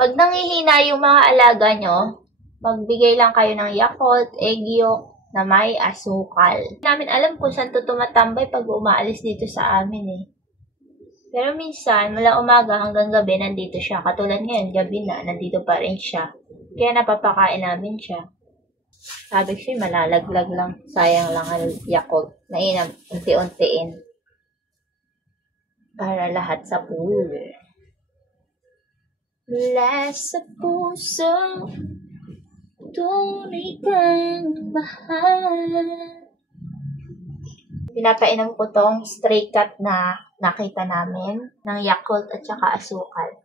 Pag nangihina yung mga alaga nyo, magbigay lang kayo ng Yakult, egg yolk na may asukal. Hindi namin alam kung saan to tumatambay pag umaalis dito sa amin eh. Pero minsan, mula umaga hanggang gabi, nandito siya. Katulad ngayon, gabi na, nandito pa rin siya. Kaya napapakain namin siya. Sabi siya, malalaglag lang. Sayang lang ang Yakult. Mainam, unti-untiin. Para lahat sa pool. Mula sa puso, tunay kang mahal. Pinapainom ko tong stray cat na nakita namin ng Yakult at saka asukal.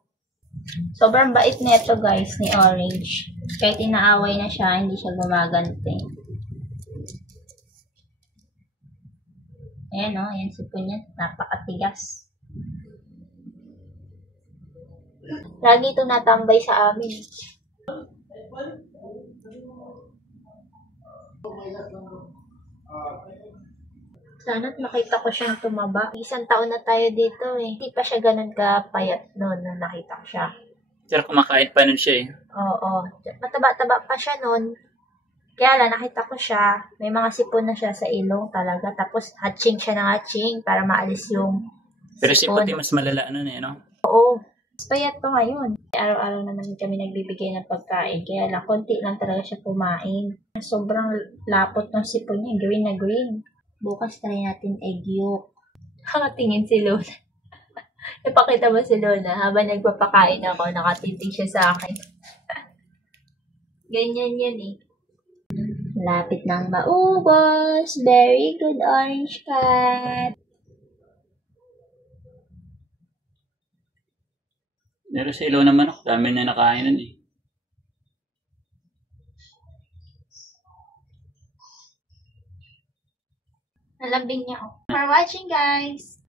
Sobrang bait na ito guys ni Orange. Kahit inaaway na siya, hindi siya gumaganti. Ayan o, ayan sipon niya. Napakatigas. Lagi ito natambay sa amin. Sana't makita ko siyang tumaba. Isang taon na tayo dito eh. Hindi pa siya ganun kapayat noon na nakita ko siya. Pero kumakain pa nun siya eh. Oo. Mataba-taba pa siya noon. Kaya lang, nakita ko siya. May mga sipon na siya sa ilong talaga. Tapos hatching siya ng hatching para maalis yung Pero si sipon. Puti mas malala nun eh, no? Oo. Mas payat to ngayon. Araw-araw naman kami nagbibigay ng pagkain. Kaya lang, konti lang talaga siya kumain. Sobrang lapot ng sipon niya. Green na green. Bukas try natin egg yolk. Nakatingin si Luna. Ipakita mo si Luna. Habang nagpapakain ako, nakatitig siya sa akin. Ganyan yan eh. Lapit nang maubos. Very good, Orange Cat. Pero sa ilaw naman ako, dami na nakain nun eh. Nalambing niya ako. For watching, guys!